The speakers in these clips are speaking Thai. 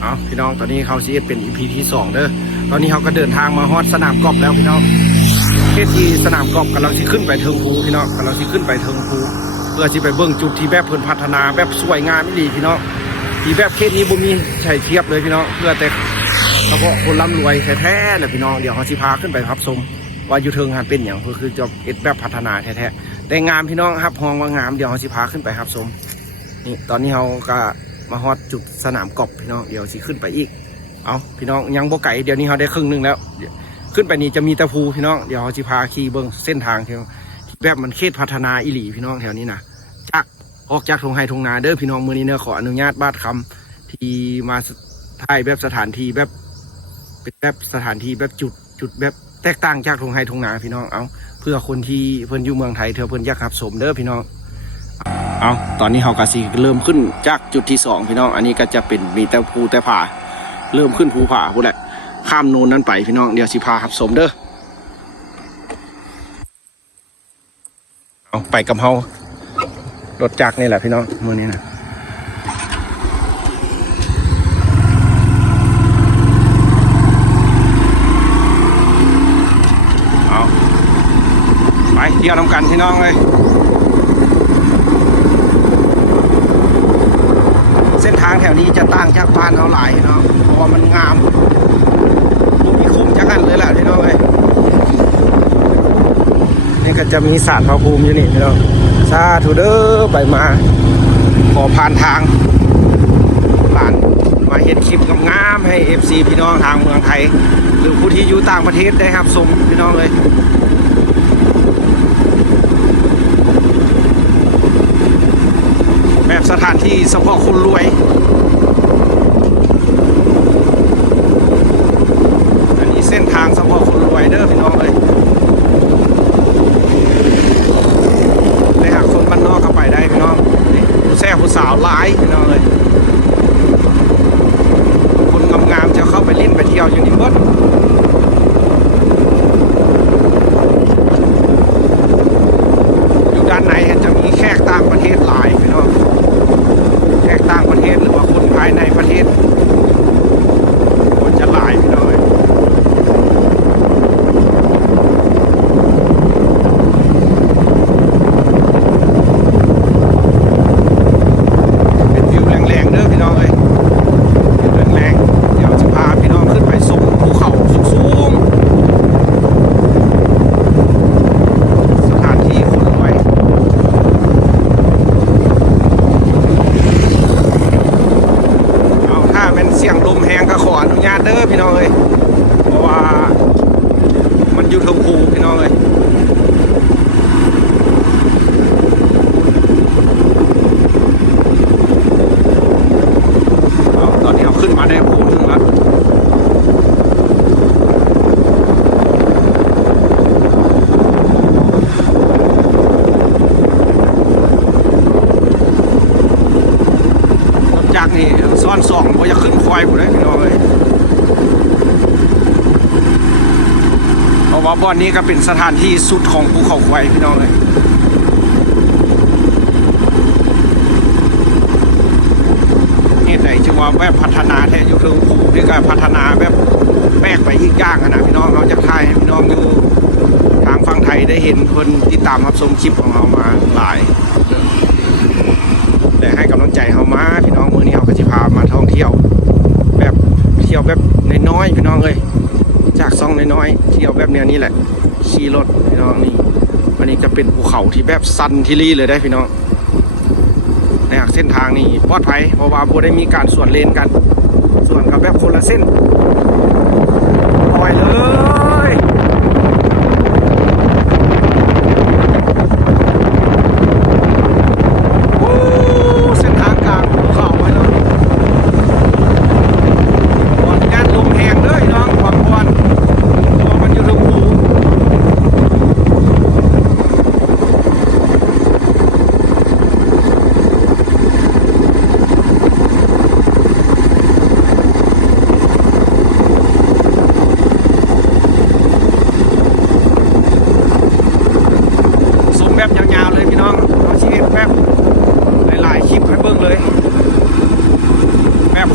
เอาพี่น้องตอนนี้เขาซีเป็น EP ที่2เด้อตอนนี้เขาก็เดินทางมาฮอดสนามกอล์ฟแล้วพี่น้องเขตที่สนามกอล์ฟกำลังสิขึ้นไปเทิงภูพี่น้องกำลังสิขึ้นไปเทิงภูเพื่อที่ไปเบิ่งจุดที่แบบเพิ่นพัฒนาแบบสวยงามดีพี่น้องที่แบบเขตนี้บ่มีใช่เทียบเลยพี่น้องเพื่อแต่เฉพาะคนร่ำรวยแท้ๆนะพี่น้องเดี๋ยวเขาสิพาขึ้นไปรับชมว่าอยู่เทิงหันเป็นอย่างคือจะเอ็ดแบบพัฒนาแท้ๆแต่งามพี่น้องครับห้องว่างามเดี๋ยวเขาสิพาขึ้นไปรับชมนี่ตอนนี้เขาก็มาฮอดจุดสนามกอล์ฟพี่น้องเดี๋ยวสิขึ้นไปอีกเอาพี่น้องยังบ่ไก่เดี๋ยวนี้เขาได้ครึ่งนึงแล้วขึ้นไปนี่จะมีตะภูพี่น้องเดี๋ยวเขาสิพาขี่เบิ้งเส้นทางที่แบบมันเขตพัฒนาอิหลีพี่น้องแถวนี้นะจากออกจากทงไฮทงนาเด้อพี่น้องมือนี้เนอะขออนุญาตบ้านคำที่มาถ่ายแบบสถานที่แบบเป็นแบบสถานที่แบบจุดแบบแตกต่างจากทงไฮทงนาพี่น้องเอาเพื่อคนที่เพิ่นอยู่เมืองไทยเธอเพิ่นอยากรับชมเด้อพี่น้องเอาตอนนี้เขากะสีเริ่มขึ้นจากจุดที่2พี่น้องอันนี้ก็จะเป็นมีแต่ภูแต่ผาเริ่มขึ้นภูผาพูดแหละข้ามโน้นนั้นไปพี่น้องเดี๋ยวสิพารับชมเด้อเอาไปกับเฮารถจักรนี่แหละพี่น้องมือนี้นะเอาไปเที่ยวน้ำกันพี่น้องเลยเส้นทางแถวนี้จะต่างจากบ้านเราหลายเนาะเพราะว่ามันงามภูมิคุ้มจักกันเลยแหละพี่น้องเลยนี่ก็จะมีศาสตร์พระภูมิอยู่นี่พี่น้องสาธุเด้อไปมาขอผ่านทางผ่านมาเห็นคลิปงามๆให้ FC พี่น้องทางเมืองไทยหรือผู้ที่อยู่ต่างประเทศได้ครับชมพี่น้องเลยแบบสถานที่เฉพาะคนรวยอันนี้เส้นทางเฉพาะคนรวยเด้อพี่น้องเลยได้หากคนบ้านนอกเข้าไปได้พี่น้องผู้แซ่ผู้สาวหลายพี่น้องเลยคนงามๆจะเข้าไปเล่นไปเที่ยวอยู่นี่หมดอยู่ด้านในจะมีแขกต่างประเทศหลายพี่น้องแขกต่างประเทศหรือว่าคนภายในประเทศมันจะหลายพี่น้องเป็นวิวแรงๆเด้อพี่น้องเลยแรงๆเดี๋ยวจะพาพี่น้องขึ้นไปสูงภูเขาสูงสถานที่คนรวยถ้าเป็นเสียงลมแหงก็ขออนุญาตเด้อพี่น้องเลยเพราะว่ามันอยู่ทงภูพี่น้องเลยตอนนี้เราขึ้นมาได้ภูนึงแล้วรถจักรนี่ซ้อน2ว่าจะขึ้นควายผมได้พี่น้องเลยเพราะว่าบ่อนนี้ก็เป็นสถานที่สุดของภูเขาควายพี่น้องเลยนี่ไหนจึงว่าแบบพัฒนาแท้อยู่คือภูนี่ก็พัฒนาแบบแปลกไปอีกอย่างนะพี่น้องเราจะถ่ายให้พี่น้องอยู่ทางฝั่งไทยได้เห็นคนติดตามรับชมคลิปของเรามาหลายแต่ให้กำลังใจเขามาพี่น้องมื้อนี้เขาก็จะพามาท่องเที่ยวแบบน้อยๆพี่น้องเลยจากซ่องน้อยๆเที่ยวแบบนี้แหละขี่รถพี่น้องนี่วันนี้จะเป็นภูเขาที่แบบซันที่รีเลยได้พี่น้องในหากเส้นทางนี่ปลอดภัยเพราะว่าบ่ได้มีการสวนเลนกันส่วนกับแบบคนละเส้นปล่อยเลยเส้นทางกลางภูเขาไว้เลยงานลมแหงเลยน้องความกวนพอมันอยู่ตรงภู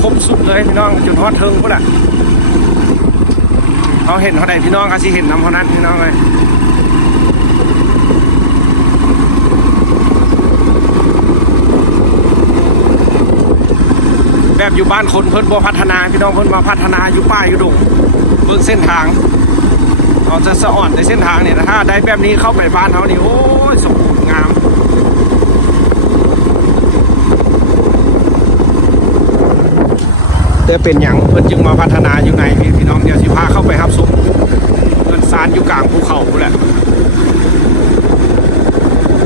ครบสุดเลยพี่น้องจุดฮอดเทิงพุ่นแหละเขาเห็นเขาใดพี่น้องก็สิเห็นน้ำเขานั้นพี่น้องเลยแบบอยู่บ้านคนเพิ่นบ่พัฒนาพี่น้องเพิ่นมาพัฒนาอยู่ป่าอยู่ดงเบิ่งเส้นทางเขาจะสะอ่อนในเส้นทางเนี่ยถ้าได้แบบนี้เข้าไปบ้านเขานี่โอ้ยสมบูรณ์งามแต่เป็นอย่างเพิ่นจึงมาพัฒนาอยู่ในพี่น้องเดี๋ยวสิพาเข้าไปครับซุ้มเงินซานอยู่กลางภูเขาแหละ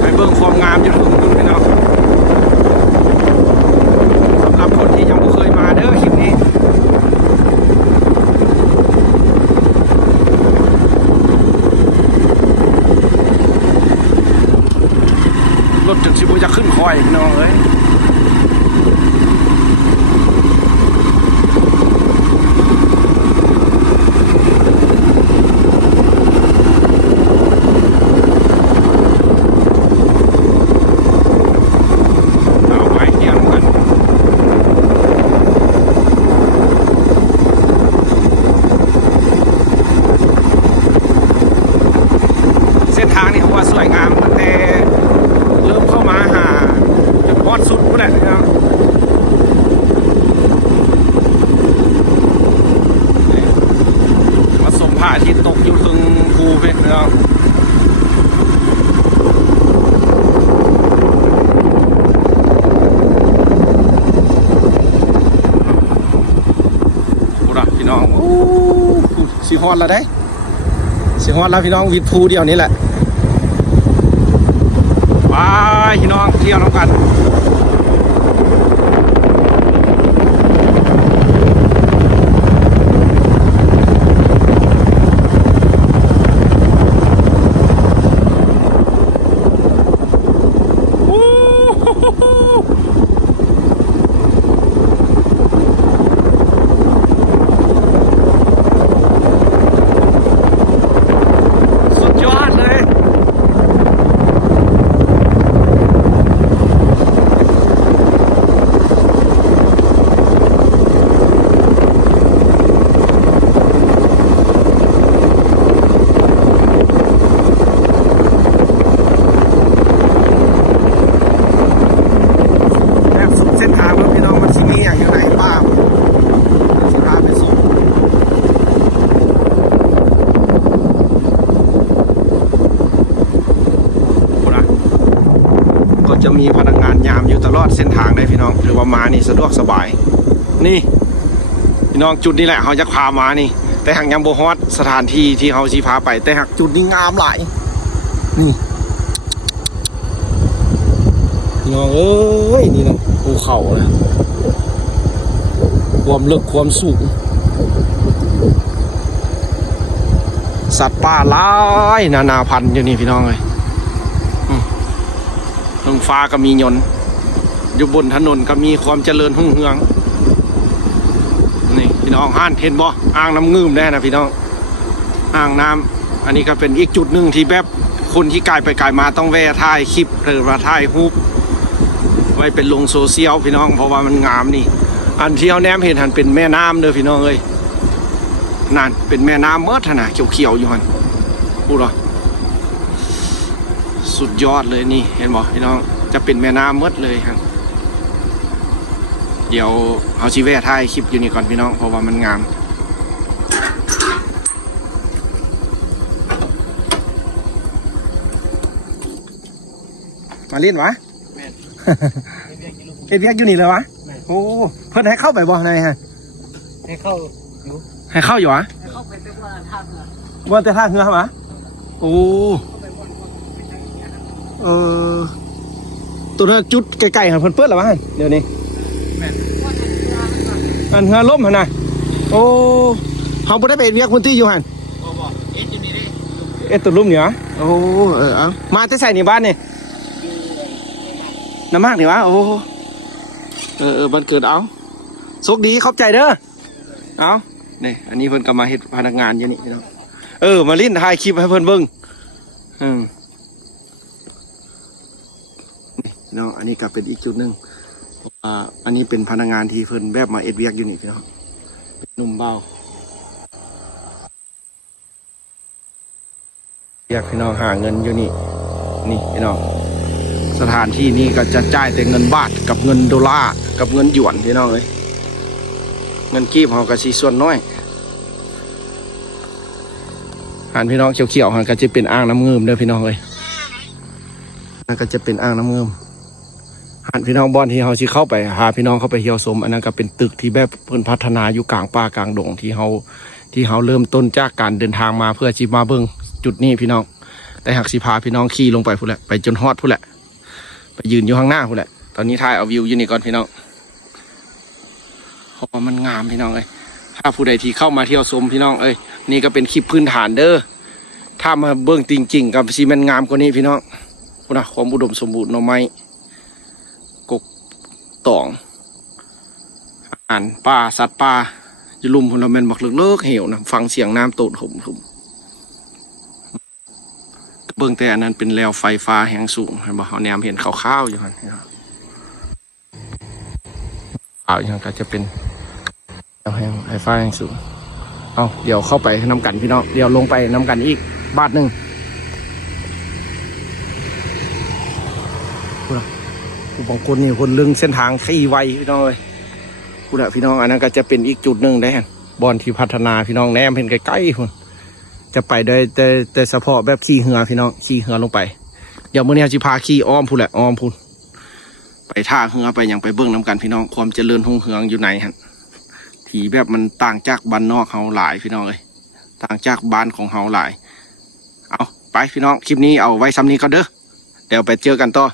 ไปเบิ่งความงามอยู่ตรงนู้นพี่น้องสำหรับคนที่ยังไม่เคยมาเด้อคลิปนี้รถจนสิบุจะขึ้นคอยพี่น้องเอ้ยทางนี่ผมว่าสวยงามตั้งแต่เริ่มเข้ามาหาจุดฮอดสุดพุ่นแหละนะครับมาสมผ้าที่ตกอยู่ตรงภูเพชรนะครับโอ้ล่ะพี่น้องโอ้สีฮอดแล้วได้สีฮอดแล้วพี่น้องวิดภูเดียวนี้แหละไปพี่น้องเที่ยวน้ำกันสุดยอดเลยจะมีพนักงานยามอยู่ตลอดเส้นทางได้พี่น้องหรือว่ามานี่สะดวกสบายนี่พี่น้องจุดนี้แหละเขาจะพามานี่แต่หากยังโบฮอดสถานที่ที่เขาชี้พาไปแต่หากจุดนี้งามหลายนี่พี่น้องเอ้ยนี่นะภูเขาเลยความลึกความสูงสัตว์ป่าหลายนานาพันธุ์อยู่นี่พี่น้องเลยท้องฟ้าก็มียนต์อยู่บนถนนก็มีความเจริญรุ่งเรืองนี่พี่น้องอ่านเห็นบ่อ่างน้ำงืมได้นะพี่น้องอ่างน้ำอันนี้ก็เป็นอีกจุดหนึ่งที่แบบคนที่ไกลไปไกลมาต้องแวะถ่ายคลิปหรือว่าถ่ายรูปไว้เป็นลงโซเชียลพี่น้องเพราะว่ามันงามนี่อันที่เขาแนมเห็นหันเป็นแม่น้ำเด้อพี่น้องเอ้ยนั่นเป็นแม่น้ำเมื่อถนะเขียวๆอยู่หันพูดหรอสุดยอดเลยนี่เห็นบ่พี่น้องจะเป็นแม่น้ำมดเลยครับเดี๋ยวเอาชีแวะถ่ายคลิปอยู่นี่ก่อนพี่น้องเพราะว่ามันงามมาเล่นวะเฮ็ดเวียกอยู่นี่เลยวะโอ้เพิ่นให้เข้าไปบ่ในฮะให้เข้าอยู่วะให้เข้าไปแต่ว่าท่าเรือว่าแต่ท่าเรือวะโอ้ตัวนั้นจุดไกลๆหันเพิ่นเปิดแล้ววะเดี๋ยวนี้อันเรือล่มหันน่ะโอ้เขาบ่ได้ไปเวียกพื้นที่อยู่หันบ่เอ็ดอยู่นี่เด้เอ็ดตัวลุ่มนี่วะโอ้เอามาแต่ใส่นี่บ้านนี่น้ำมากนี่วะโอ้บันเกิดเอาโชคดีขอบใจเด้อเอานี่อันนี้เพิ่นก็มาเฮ็ดพนักงานอยู่นี่พี่น้องมาลิ้นถ่ายคลิปให้เพิ่นเบิ่งเนาะอันนี้ก็เป็นอีกจุดหนึ่ง อันนี้เป็นพนักงานที่เพิ่นแบบมาเอ็ดเวียกอยู่นี่พี่น้องหนุ่มเบาเรียกพี่น้องหาเงินอยู่นี่พี่น้องสถานที่นี้ก็จะจ่ายแต่เงินบาทกับเงินดอลลาร์กับเงินหยวนพี่น้องเลยเงินกีบเขาก็สีส่วนน้อยหันพี่น้องเขียวๆหันก็จะเป็นอ่างน้ำเงิมเด้อพี่น้องเลยนั่นก็จะเป็นอ่างน้ำเงิมหันพี่น้องบอนที่เขาสิเข้าไปหาพี่น้องเข้าไปเที่ยวชมอันนั้นก็เป็นตึกที่แบบเพิ่นพัฒนาอยู่กลางป่ากลางดงที่เขาเริ่มต้นจากการเดินทางมาเพื่อจิมาเบิ่งจุดนี้พี่น้องแต่หากสิพาพี่น้องขี่ลงไปพูดแหละไปจนฮอดพูดแหละไปยืนอยู่ข้างหน้าพูดแหละตอนนี้ถ่ายเอาวิวอยู่นี่ก่อนพี่น้องเพราะว่ามันงามพี่น้องเลยถ้าผู้ใดที่เข้ามาเที่ยวชมพี่น้องนี่ก็เป็นคลิปพื้นฐานเด้อถ้ามาเบิ่งจริงๆกับซีมันงามกว่านี้พี่น้องพูดนะความอุดมสมบูรณ์หน่อไม้กกตองอาหารป่าสัตว์ป่าจะลุ่มพลเมืองบักเลิกเหวนะฟังเสียงน้ำโตนขุมเบื้องแต่อันนั้นเป็นแล้วไฟฟ้าแห่งสูงเห็นบ่เขาแนมเห็นขาวๆอยู่ครับขาวอย่างก็จะเป็นแล้วแห่งไฟฟ้าแห่งสูงเอาเดี๋ยวเข้าไปน้ำกันพี่น้องเดี๋ยวลงไปน้ำกันอีกบาทหนึ่งบางคนนี่คนลึงเส้นทางขี่ไวพี่น้องเลยคุณอะพี่น้องอันนั้นก็จะเป็นอีกจุดหนึ่งได้บอลที่พัฒนาพี่น้องแนมเห็นใกล้ๆคุณจะไปได้แต่เฉพาะแบบขี่เหือพี่น้องขี่เหือลงไปเดี๋ยวมื้อนี้จะพาขี่อ้อมพูดแหละอ้อมพูดไปท่าเหือไปยังไปเบื้องน้ำกันพี่น้องความเจริญรุ่งเรืองอยู่ไหนฮะที่แบบมันต่างจากบ้านนอกเฮาหลายพี่น้องเลยต่างจากบ้านของเฮาหลายเอาไปพี่น้องคลิปนี้เอาไว้ซ้ำนี้ก็เด้อเดี๋ยวไปเจอกันต่อ